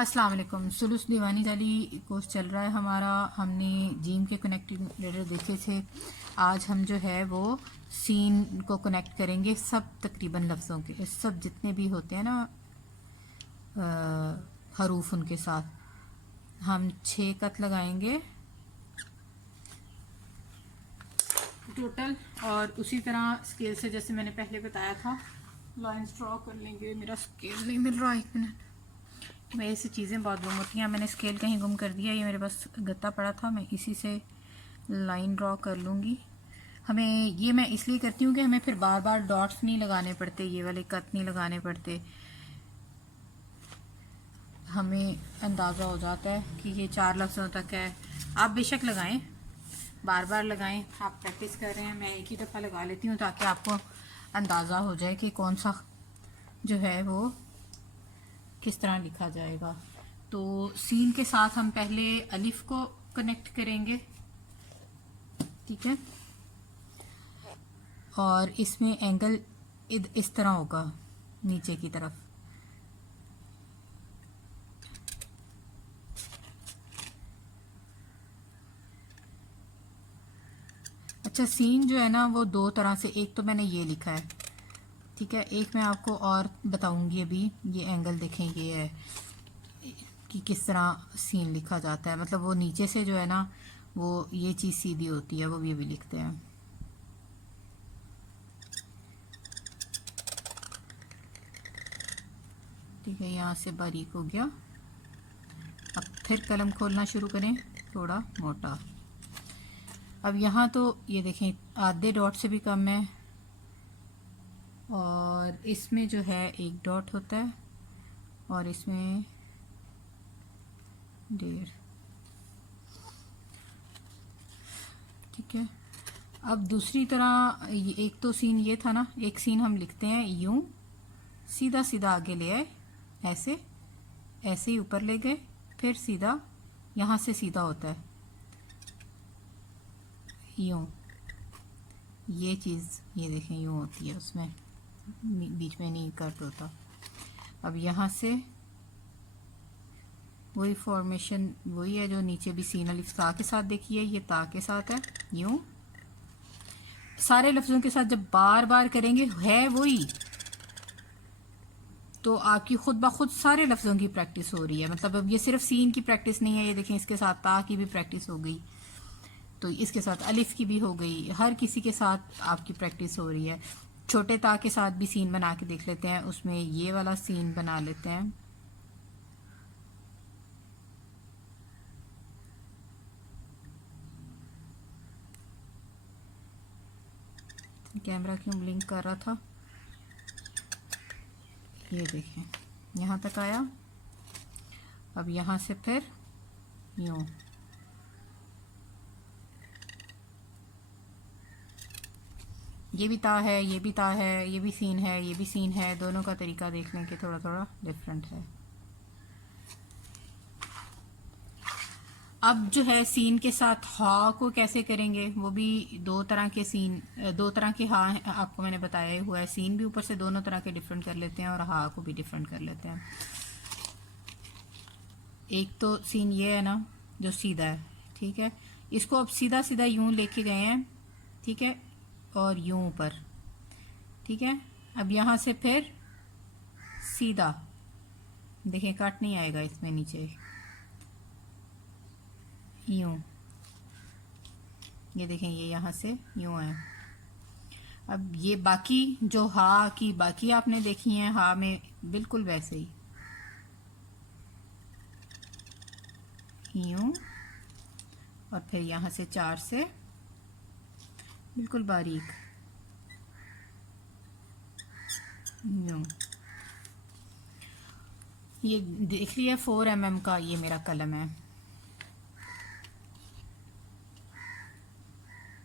अस्सलाम वालेकुम। सुलूस दीवानी जाली कोर्स चल रहा है हमारा। हमने जीम के कनेक्टिंग लेटर देखे थे। आज हम जो है वो सीन को कनेक्ट करेंगे सब तकरीबन लफ्ज़ों के, सब जितने भी होते हैं ना हरूफ, उनके साथ हम 6 कत लगाएंगे टोटल। और उसी तरह स्केल से, जैसे मैंने पहले बताया था, लाइंस ड्रॉ कर लेंगे। मेरा स्केल नहीं मिल रहा, 1 मिनट। मेरे से चीज़ें बहुत गुम होती हैं। मैंने स्केल कहीं गुम कर दिया, ये मेरे पास गत्ता पड़ा था, मैं इसी से लाइन ड्रॉ कर लूँगी। हमें ये मैं इसलिए करती हूँ कि हमें फिर बार बार डॉट्स नहीं लगाने पड़ते, ये वाले कट नहीं लगाने पड़ते। हमें अंदाज़ा हो जाता है कि ये 4 लफ्ज़ों तक है। आप बेशक लगाएं, बार बार लगाएं। आप प्रैक्टिस कर रहे हैं, मैं एक ही दफ़ा लगा लेती हूँ ताकि आपको अंदाज़ा हो जाए कि कौन सा जो है वो किस तरह लिखा जाएगा। तो सीन के साथ हम पहले अलिफ को कनेक्ट करेंगे, ठीक है। और इसमें एंगल इस तरह होगा नीचे की तरफ। अच्छा, सीन जो है ना वो 2 तरह से, एक तो मैंने ये लिखा है, ठीक है। एक मैं आपको और बताऊंगी अभी। ये एंगल देखें, ये है कि किस तरह सीन लिखा जाता है। मतलब वो नीचे से जो है ना वो ये चीज़ सीधी होती है, वो भी लिखते हैं। ठीक है, यहाँ से बारीक हो गया। अब फिर कलम खोलना शुरू करें, थोड़ा मोटा। अब यहाँ तो ये देखें आधे डॉट से भी कम है, और इसमें जो है 1 डॉट होता है, और इसमें 1.5, ठीक है। अब दूसरी तरह, एक तो सीन ये था ना, एक सीन हम लिखते हैं यूं, सीधा सीधा आगे ले आए, ऐसे ऐसे ही ऊपर ले गए, फिर सीधा यहाँ से सीधा होता है यूं। ये चीज़ ये देखें यूं होती है, उसमें बीच में नहीं कट होता। अब यहाँ से वही फॉर्मेशन वही है जो नीचे भी सीन अलिफ ता के साथ देखिए, ये ता के साथ है यूं। सारे लफ्ज़ों के साथ जब बार बार करेंगे है वही, तो आपकी खुद ब खुद सारे लफ्ज़ों की प्रैक्टिस हो रही है। मतलब अब ये सिर्फ सीन की प्रैक्टिस नहीं है, ये देखें इसके साथ ता की भी प्रैक्टिस हो गई, तो इसके साथ अलिफ की भी हो गई। हर किसी के साथ आपकी प्रैक्टिस हो रही है। छोटे ता के साथ भी सीन बना के देख लेते हैं, उसमें ये वाला सीन बना लेते हैं। कैमरा क्यों ब्लिंक कर रहा था। ये देखें यहाँ तक आया। अब यहाँ से फिर यूं, ये भी ता है, ये भी ता है, ये भी सीन है, ये भी सीन है। दोनों का तरीका देख लें कि थोड़ा थोड़ा डिफरेंट है। अब जो है सीन के साथ हा को कैसे करेंगे, वो भी 2 तरह के सीन, 2 तरह के हा आपको मैंने बताया हुआ है। सीन भी ऊपर से दोनों तरह के डिफरेंट कर लेते हैं, और हा को भी डिफरेंट कर लेते हैं। एक तो सीन ये है ना जो सीधा है, ठीक है। इसको अब सीधा सीधा यूं लेके गए हैं, ठीक है, और यूं ऊपर, ठीक है। अब यहाँ से फिर सीधा देखिए, कट नहीं आएगा इसमें, नीचे यूं, ये देखें ये यहाँ से यूं है। अब ये बाकी जो हा की बाकी आपने देखी हैं, हा में बिल्कुल वैसे ही यूं, और फिर यहाँ से 4 से बिल्कुल बारीक यूं। ये देख लिया 4 mm का ये मेरा कलम है।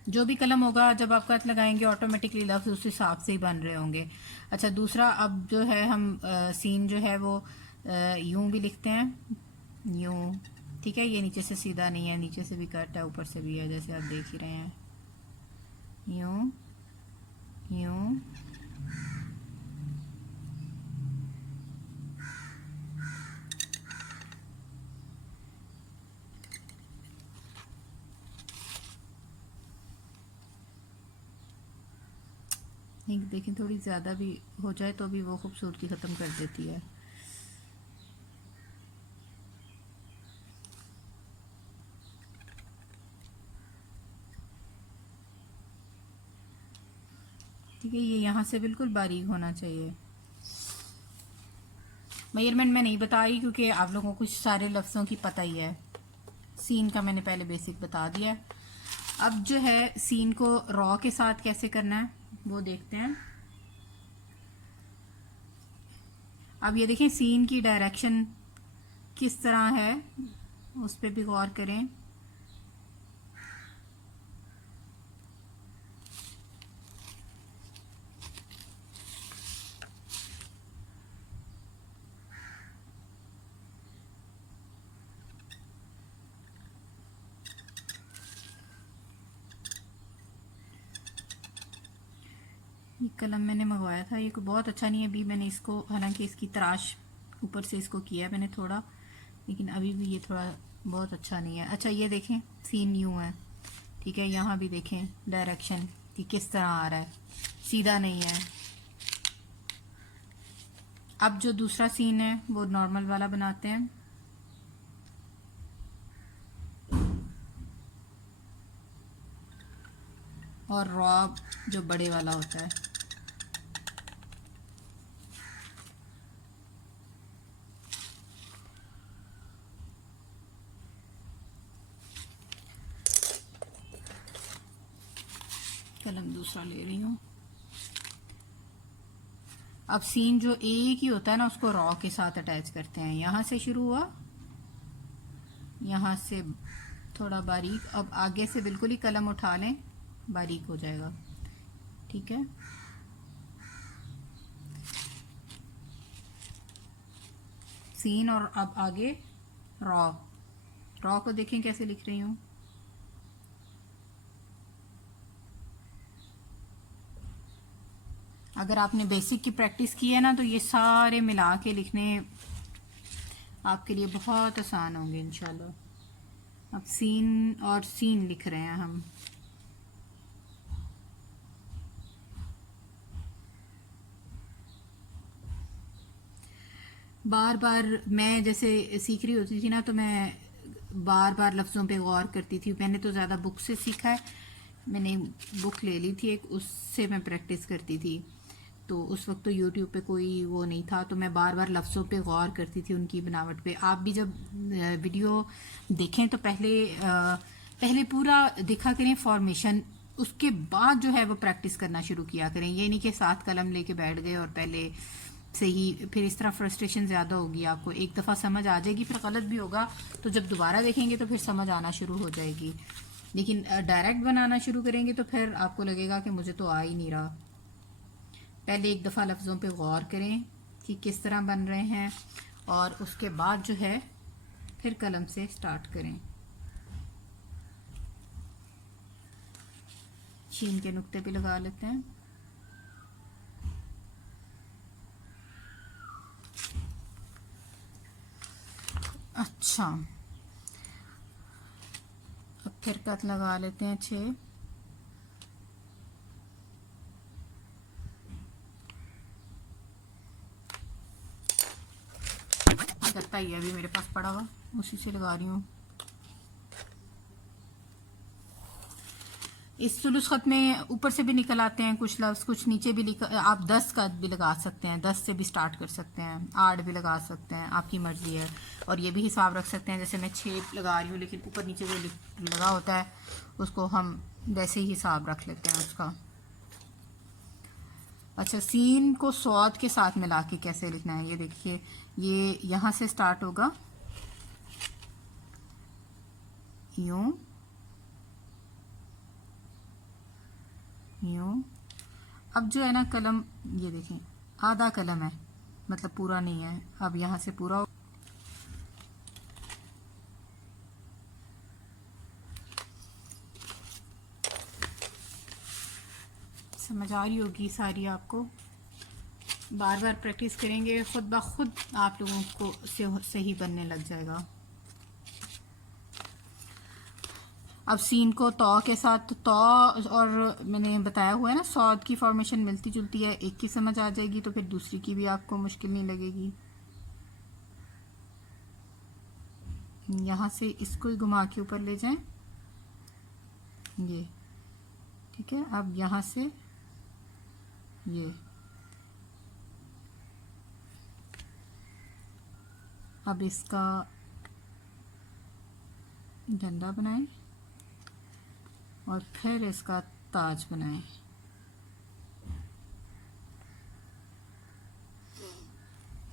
जो भी कलम होगा जब आप कट लगाएंगे ऑटोमेटिकली लफ्ज़ उस हिसाब से ही बन रहे होंगे। अच्छा, दूसरा अब जो है हम सीन जो है वो यूं भी लिखते हैं, यूं, ठीक है। ये नीचे से सीधा नहीं है, नीचे से भी कट है, ऊपर से भी है, जैसे आप देख ही रहे हैं। यूं यूं, इंक देखें थोड़ी ज़्यादा भी हो जाए तो भी वो खूबसूरती ख़त्म कर देती है। ठीक है, ये यहाँ से बिल्कुल बारीक होना चाहिए। मेजरमेंट मैं नहीं बता रही क्योंकि आप लोगों को कुछ सारे लफ्ज़ों की पता ही है। सीन का मैंने पहले बेसिक बता दिया है। अब जो है सीन को रॉ के साथ कैसे करना है वो देखते हैं। अब ये देखें सीन की डायरेक्शन किस तरह है, उस पर भी गौर करें। ये कलम मैंने मंगवाया था, ये बहुत अच्छा नहीं है। अभी मैंने इसको, हालांकि इसकी तराश ऊपर से इसको किया है मैंने थोड़ा, लेकिन अभी भी ये थोड़ा बहुत अच्छा नहीं है। अच्छा ये देखें सीन यूँ है, ठीक है। यहाँ भी देखें डायरेक्शन कि किस तरह आ रहा है, सीधा नहीं है। अब जो दूसरा सीन है वो नॉर्मल वाला बनाते हैं। और रॉ जो बड़े वाला होता है। कलम दूसरा ले रही हूँ। अब सीन जो एक ही होता है ना उसको रॉ के साथ अटैच करते हैं। यहाँ से शुरू हुआ, यहाँ से थोड़ा बारीक, अब आगे से बिल्कुल ही कलम उठा लें, बारीक हो जाएगा, ठीक है। सीन और अब आगे रॉ। रॉ को देखें कैसे लिख रही हूँ। अगर आपने बेसिक की प्रैक्टिस की है ना तो ये सारे मिला के लिखने आपके लिए बहुत आसान होंगे इंशाल्लाह। अब सीन और सीन लिख रहे हैं हम। बार बार मैं जैसे सीख रही होती थी ना तो मैं बार बार लफ्ज़ों पे गौर करती थी। मैंने तो ज़्यादा बुक से सीखा है, मैंने बुक ले ली थी एक, उससे मैं प्रैक्टिस करती थी। तो उस वक्त तो यूट्यूब पे कोई वो नहीं था, तो मैं बार बार लफ्ज़ों पे गौर करती थी, उनकी बनावट पे। आप भी जब वीडियो देखें तो पहले पूरा देखा करें फॉर्मेशन, उसके बाद जो है वो प्रैक्टिस करना शुरू किया करें। ये नहीं कि साथ कलम लेके बैठ गए और पहले से ही, फिर इस तरह फ्रस्ट्रेशन ज़्यादा होगी आपको। एक दफ़ा समझ आ जाएगी, फिर गलत भी होगा तो जब दोबारा देखेंगे तो फिर समझ आना शुरू हो जाएगी। लेकिन डायरेक्ट बनाना शुरू करेंगे तो फिर आपको लगेगा कि मुझे तो आ ही नहीं रहा। पहले एक दफ़ा लफ्ज़ों पे गौर करें कि किस तरह बन रहे हैं, और उसके बाद जो है फिर कलम से स्टार्ट करें। शीन के नुक्ते पे लगा लेते हैं। अच्छा, अब फिर कट लगा लेते हैं 6। करता ही है, अभी मेरे पास पड़ा हुआ, उसी से लगा रही हूँ। इस सुलूस खत में ऊपर से भी निकल आते हैं कुछ लफ्ज़, कुछ नीचे भी आप 10 का भी लगा सकते हैं, 10 से भी स्टार्ट कर सकते हैं, 8 भी लगा सकते हैं, आपकी मर्ज़ी है। और ये भी हिसाब रख सकते हैं, जैसे मैं 6 लगा रही हूँ लेकिन ऊपर नीचे जो लगा होता है उसको हम वैसे ही हिसाब रख लेते हैं उसका। अच्छा, सीन को सौद के साथ मिला के कैसे लिखना है, ये देखिए। ये यहाँ से स्टार्ट होगा यूं यूं। अब जो है ना कलम, ये देखें आधा कलम है, मतलब पूरा नहीं है। अब यहाँ से पूरा समझ आ रही होगी सारी आपको। बार बार प्रैक्टिस करेंगे, खुद ब खुद आप लोगों को सही बनने लग जाएगा। अब सीन को तौ के साथ, तो तौ और मैंने बताया हुआ है ना सौद की फॉर्मेशन मिलती जुलती है, एक की समझ आ जाएगी तो फिर दूसरी की भी आपको मुश्किल नहीं लगेगी। यहाँ से इसको ही घुमा के ऊपर ले जाएं, ये ठीक है। अब यहाँ से ये, अब इसका डंडा बनाएं और फिर इसका ताज बनाएं।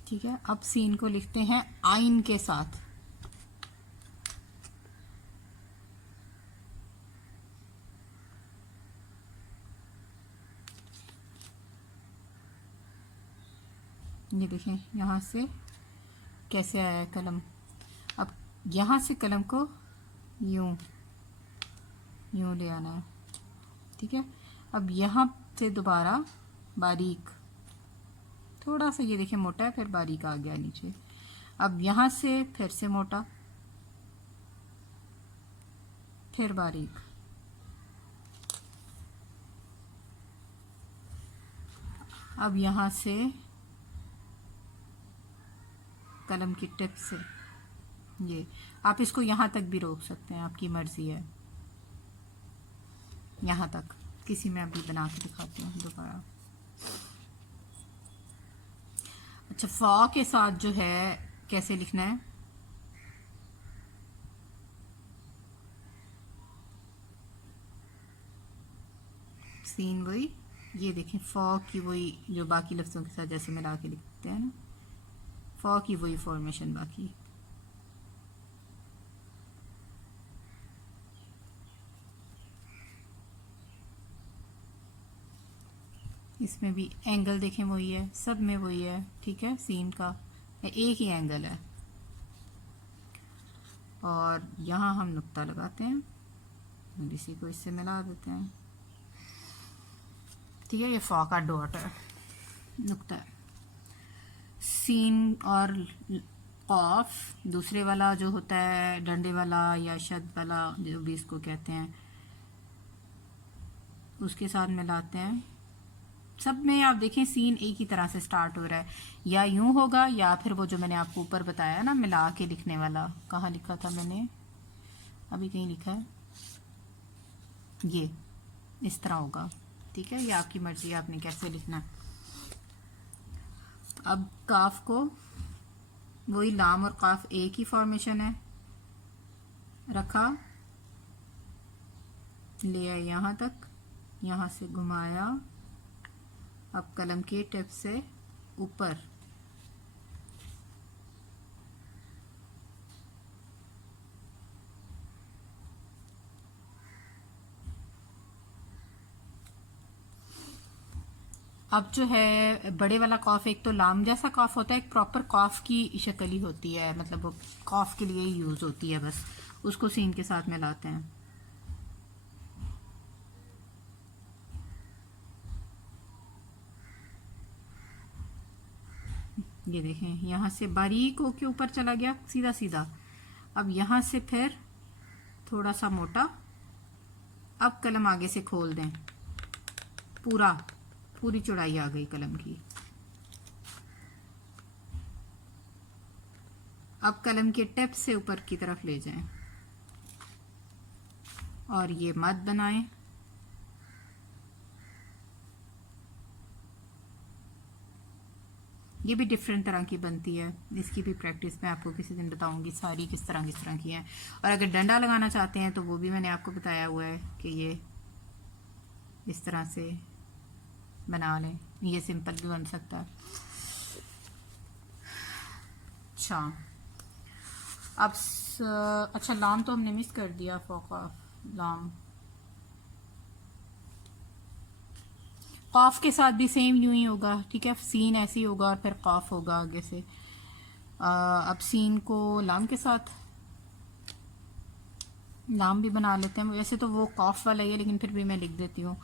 ठीक है, अब सीन को लिखते हैं आइन के साथ। ये देखें यहाँ से कैसे आया है कलम। अब यहाँ से कलम को यूं यूं ले आना है। ठीक है, अब यहाँ से दोबारा बारीक, थोड़ा सा ये देखिए मोटा है, फिर बारीक आ गया नीचे। अब यहाँ से फिर से मोटा, फिर बारीक, अब यहाँ से कलम की टिप से ये, आप इसको यहाँ तक भी रोक सकते हैं, आपकी मर्जी है। यहाँ तक किसी में अभी बना के दिखाती हूँ दोबारा। अच्छा, फॉ के साथ जो है कैसे लिखना है, सीन वही, ये देखें फॉ की वही जो बाकी लफ्ज़ों के साथ जैसे मिला के लिखते हैं ना, फॉ की वही फॉर्मेशन बाकी। इसमें भी एंगल देखें वही है, सब में वही है। ठीक है, सीन का एक ही एंगल है। और यहाँ हम नुक्ता लगाते हैं, इसी को इससे मिला देते हैं। ठीक है, ये फॉ का डॉट है, नुक्ता है। सीन और ऑफ दूसरे वाला जो होता है डंडे वाला या शद वाला जो भी इसको कहते हैं, उसके साथ मिलाते हैं। सब में आप देखें सीन एक ही तरह से स्टार्ट हो रहा है, या यूं होगा या फिर वो जो मैंने आपको ऊपर बताया ना मिला के लिखने वाला, कहाँ लिखा था मैंने, अभी कहीं लिखा है, ये इस तरह होगा। ठीक है, ये आपकी मर्जी है आपने कैसे लिखना है। अब काफ को वही लाम और काफ एक ही फॉर्मेशन है, रखा, ले आए यहाँ तक, यहाँ से घुमाया, अब कलम की टिप से ऊपर, अब जो है बड़े वाला कॉफ, एक तो लाम जैसा कॉफ होता है, एक प्रॉपर कॉफ की शक्ल ही होती है, मतलब वो कॉफ के लिए ही यूज होती है, बस उसको सीन के साथ मिलाते हैं। ये देखें यहाँ से बारीक होके ऊपर चला गया सीधा सीधा। अब यहाँ से फिर थोड़ा सा मोटा, अब कलम आगे से खोल दें, पूरी चौड़ाई आ गई कलम की। अब कलम के टिप से ऊपर की तरफ ले जाएं और ये मद बनाएं। ये भी डिफरेंट तरह की बनती है, इसकी भी प्रैक्टिस मैं आपको किसी दिन बताऊंगी सारी किस तरह की है। और अगर डंडा लगाना चाहते हैं तो वो भी मैंने आपको बताया हुआ है कि ये इस तरह से बना लें, ये सिंपल भी बन सकता है। अच्छा, अब अच्छा लाम तो हमने मिस कर दिया, फौका लाम। कॉफ के साथ भी सेम यूं ही होगा। ठीक है, सीन ऐसे ही होगा और फिर कॉफ होगा आगे से। अब सीन को लाम के साथ लाम भी बना लेते हैं। वैसे तो वो कॉफ वाला ही है लेकिन फिर भी मैं लिख देती हूँ,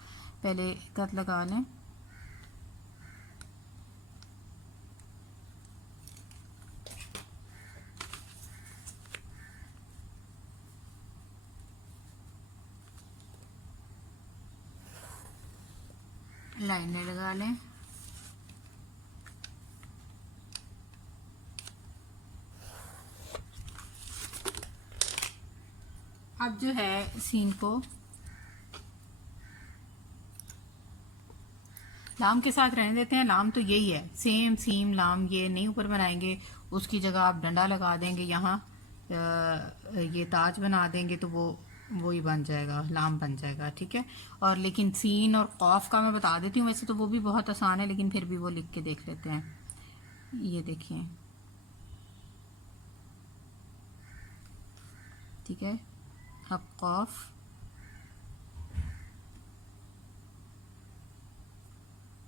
पहले कत लगा लें। लाइनें लगा लें। अब जो है सीन को लाम के साथ रहने देते हैं। लाम तो यही है, सेम सीम लाम, ये नहीं ऊपर बनाएंगे, उसकी जगह आप डंडा लगा देंगे यहाँ, ये ताज बना देंगे तो वो ही बन जाएगा, लाम बन जाएगा, ठीक है। और लेकिन सीन और कॉफ का मैं बता देती हूँ, वैसे तो वो भी बहुत आसान है, लेकिन फिर भी वो लिख के देख लेते हैं। ये देखिए, ठीक है। अब कॉफ,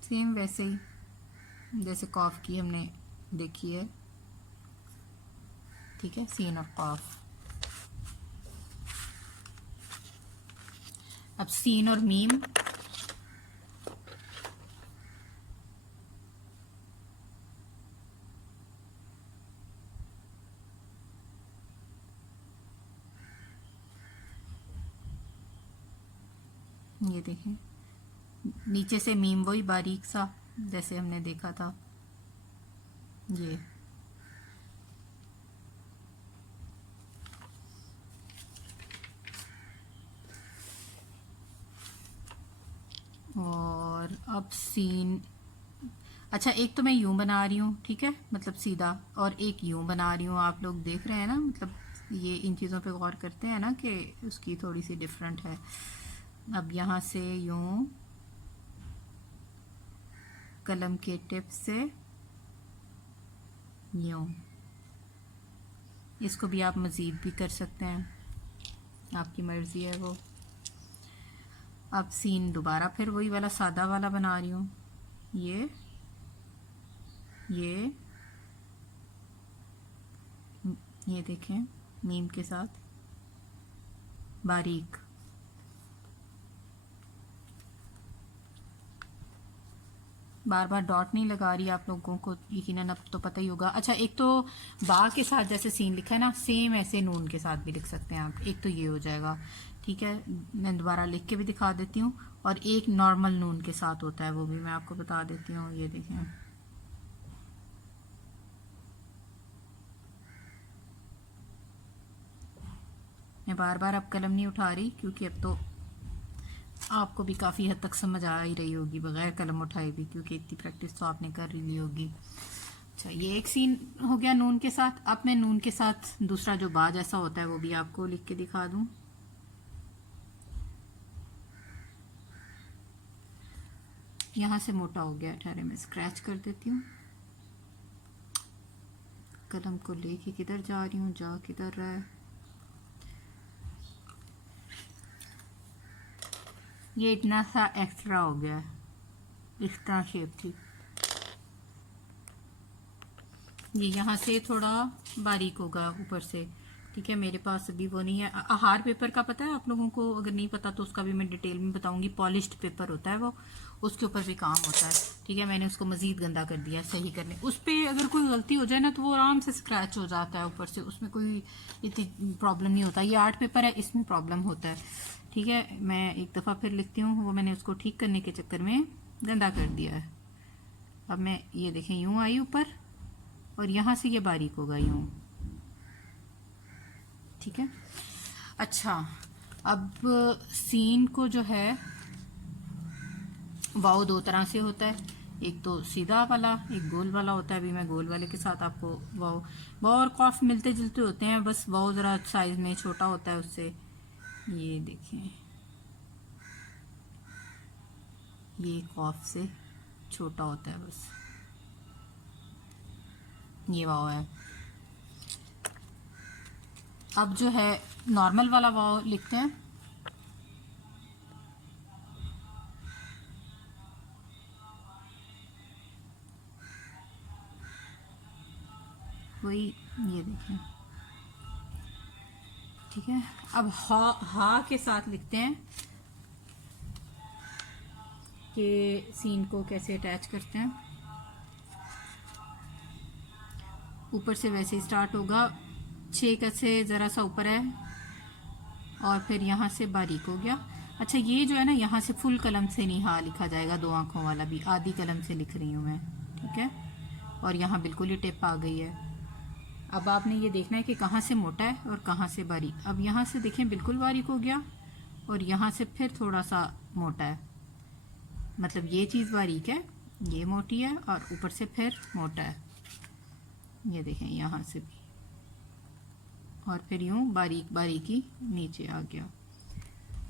सेम वैसे ही जैसे कॉफ की हमने देखी है, ठीक है। सीन और कॉफ। अब सीन और मीम, ये देखें नीचे से मीम वही बारीक सा जैसे हमने देखा था, ये। और अब सीन, अच्छा एक तो मैं यूं बना रही हूँ, ठीक है, मतलब सीधा, और एक यूं बना रही हूँ। आप लोग देख रहे हैं ना, मतलब ये इन चीज़ों पे गौर करते हैं ना कि उसकी थोड़ी सी डिफरेंट है। अब यहाँ से यूं कलम के टिप से यूं, इसको भी आप मज़ीद भी कर सकते हैं, आपकी मर्ज़ी है वो। अब सीन दोबारा फिर वही वाला सादा वाला बना रही हूँ, ये देखें मीम के साथ बारीक। बार बार डॉट नहीं लगा रही, आप लोगों को यकीनन अब तो पता ही होगा। अच्छा एक तो बा के साथ जैसे सीन लिखा है ना, सेम ऐसे नून के साथ भी लिख सकते हैं आप। एक तो ये हो जाएगा, ठीक है, मैं दोबारा लिख के भी दिखा देती हूँ। और एक नॉर्मल नून के साथ होता है, वो भी मैं आपको बता देती हूँ। ये देखें, मैं बार बार अब कलम नहीं उठा रही, क्योंकि अब तो आपको भी काफ़ी हद तक समझ आ ही रही होगी बगैर कलम उठाए भी, क्योंकि इतनी प्रैक्टिस तो आपने कर ली होगी। अच्छा ये एक सीन हो गया नून के साथ। अब मैं नून के साथ दूसरा जो बा जैसा होता है वो भी आपको लिख के दिखा दूं। यहाँ से मोटा हो गया, ठहरे मैं स्क्रैच कर देती हूँ। कलम को लेके किधर जा रही हूँ, जा किधर रहा है। ये इतना सा एक्स्ट्रा हो गया, इस तरह शेप थी। ये यहाँ से थोड़ा बारीक होगा ऊपर से, ठीक है। मेरे पास अभी वो नहीं है। आहार पेपर का पता है आप लोगों को? अगर नहीं पता तो उसका भी मैं डिटेल में बताऊंगी। पॉलिश्ड पेपर होता है वो, उसके ऊपर भी काम होता है, ठीक है। मैंने उसको मजीद गंदा कर दिया सही करने। उस पर अगर कोई गलती हो जाए ना तो वो आराम से स्क्रैच हो जाता है ऊपर से, उसमें कोई इतनी प्रॉब्लम नहीं होता। ये आर्ट पेपर है, इसमें प्रॉब्लम होता है, ठीक है। मैं एक दफ़ा फिर लिखती हूँ, वो मैंने उसको ठीक करने के चक्कर में गंदा कर दिया है। अब मैं ये देखें यूँ आई ऊपर, और यहाँ से ये बारीक होगा यूँ, ठीक है। अच्छा अब सीन को जो है वाव दो तरह से होता है, एक तो सीधा वाला, एक गोल वाला होता है। अभी मैं गोल वाले के साथ आपको वाव और कॉफ मिलते जुलते होते हैं, बस वाव ज़रा साइज में छोटा होता है उससे। ये देखिए, ये कॉफ से छोटा होता है बस, ये वाव है। अब जो है नॉर्मल वाला वाव लिखते हैं। वही, ये देखें, ठीक है। अब हा के साथ लिखते हैं कि सीन को कैसे अटैच करते हैं। ऊपर से वैसे ही स्टार्ट होगा, 6 का से ज़रा सा ऊपर है, और फिर यहाँ से बारीक हो गया। अच्छा ये जो है ना, यहाँ से फुल कलम से नहीं हाँ लिखा जाएगा, दो आँखों वाला भी आधी कलम से लिख रही हूँ मैं, ठीक है। और यहाँ बिल्कुल ही टिप आ गई है। अब आपने ये देखना है कि कहाँ से मोटा है और कहाँ से बारीक। अब यहाँ से देखें बिल्कुल बारीक हो गया और यहाँ से फिर थोड़ा सा मोटा है, मतलब ये चीज़ बारीक है, ये मोटी है और ऊपर से फिर मोटा है, ये देखें यहाँ से भी, और फिर यूँ बारीक बारीक ही नीचे आ गया,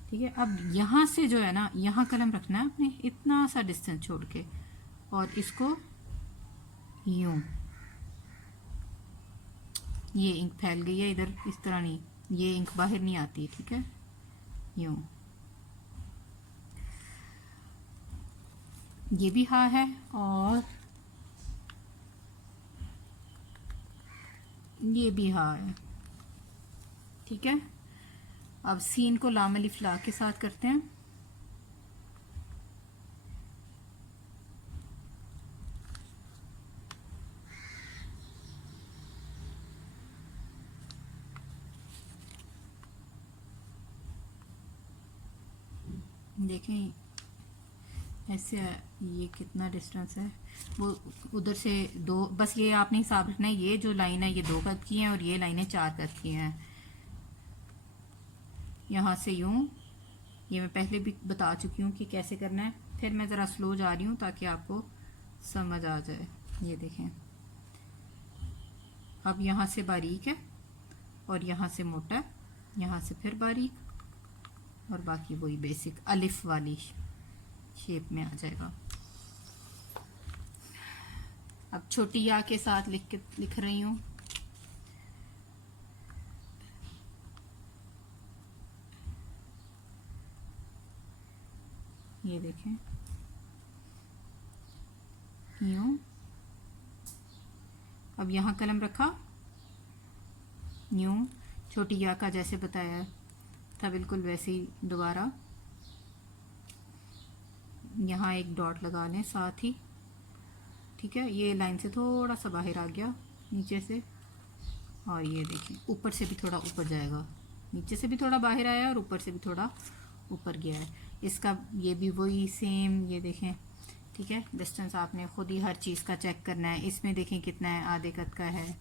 ठीक है। अब यहाँ से जो है ना, यहाँ कलम रखना है आपने इतना सा डिस्टेंस छोड़ के, और इसको यूँ, ये इंक फैल गई है इधर, इस तरह नहीं, ये इंक बाहर नहीं आती, ठीक है। यूँ ये भी हाँ है और ये भी हाँ है, ठीक है। अब सीन को लाम अलिफ ला के साथ करते हैं। देखें ऐसे ये कितना डिस्टेंस है, वो उधर से दो, बस ये आपने हिसाब रखना है, ये जो लाइन है ये 2 कद की हैं और ये लाइनें 4 कद की हैं। यहाँ से यूँ, ये मैं पहले भी बता चुकी हूँ कि कैसे करना है, फिर मैं ज़रा स्लो जा रही हूँ ताकि आपको समझ आ जाए। ये देखें, अब यहाँ से बारीक है और यहाँ से मोटा है, यहाँ से फिर बारीक, और बाकी वही बेसिक अलिफ वाली शेप में आ जाएगा। अब छोटी या के साथ लिख रही हूँ। ये देखें यूँ, अब यहाँ कलम रखा, यूँ छोटी या का जैसे बताया था बिल्कुल वैसे ही दोबारा यहाँ एक डॉट लगा लें साथ ही, ठीक है। ये लाइन से थोड़ा सा बाहर आ गया नीचे से, और ये देखें ऊपर से भी थोड़ा ऊपर जाएगा, नीचे से भी थोड़ा बाहर आया और ऊपर से भी थोड़ा ऊपर गया है। इसका ये भी वही सेम, ये देखें, ठीक है। डिस्टेंस आपने खुद ही हर चीज़ का चेक करना है। इसमें देखें कितना है, आधे कद का है,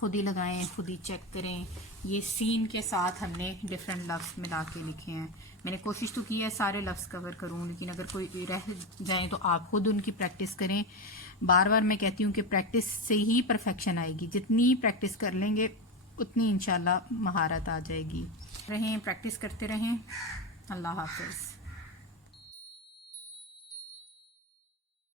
खुद ही लगाएं, खुद ही चेक करें। ये सीन के साथ हमने डिफरेंट लफ्ज़ मिला के लिखे हैं। मैंने कोशिश तो की है सारे लफ्ज़ कवर करूं, लेकिन अगर कोई रह जाए तो आप खुद उनकी प्रैक्टिस करें। बार बार मैं कहती हूँ कि प्रैक्टिस से ही परफेक्शन आएगी, जितनी प्रैक्टिस कर लेंगे उतनी इंशाल्लाह महारत आ जाएगी। रहें, प्रैक्टिस करते रहें। अल्लाह हाफ़िज़।